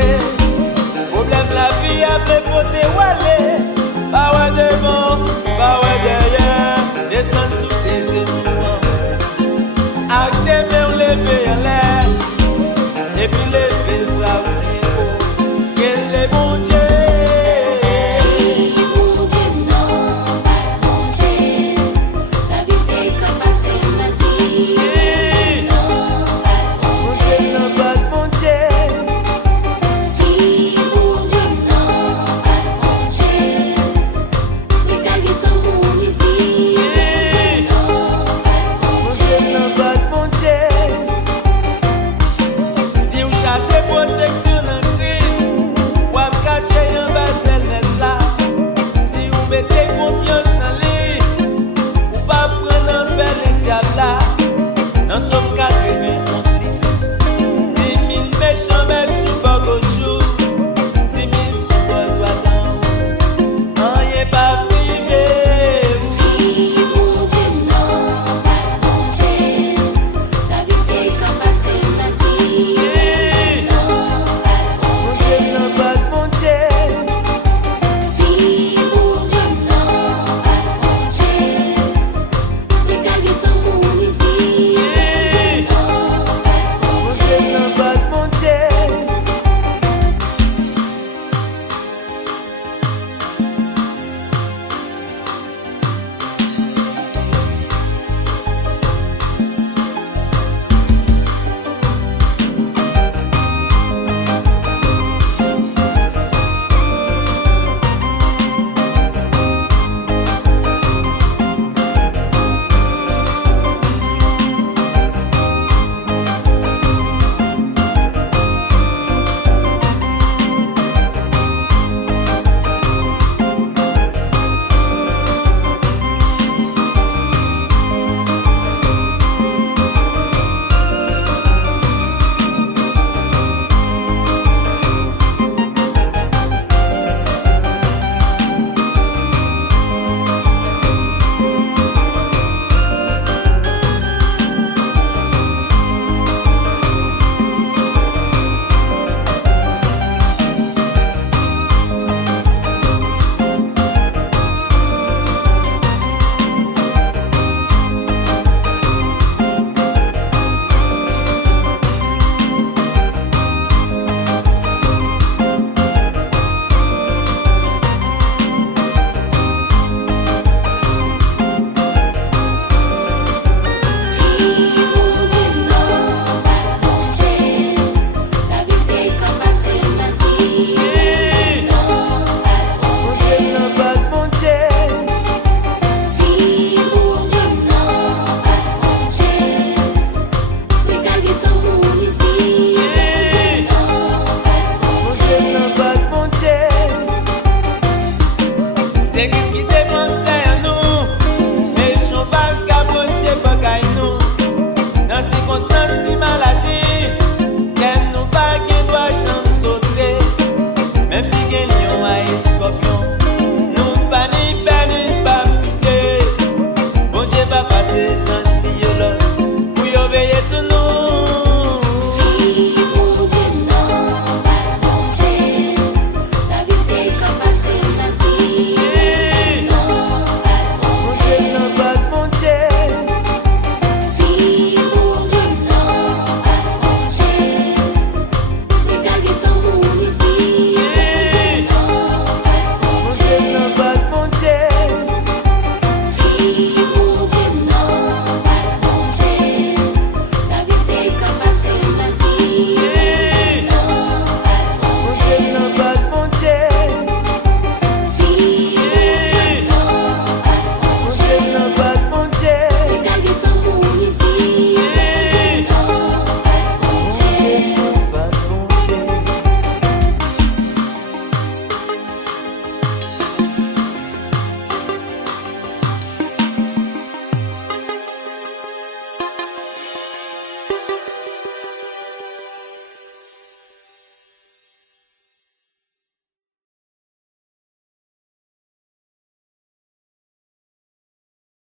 manger. Problème la vie avec côté walé. Pas ouais devant, pas ouais derrière. Descends sous tes genoux. Avec tes mains levées en l'air. Et puis lever le bras au niveau. Quel est mon Dieu. Protection en Christ, ou à cacher un basel là. Si vous mettez confiance dans lui, ou pas prendre un bel diable là. Dans son 80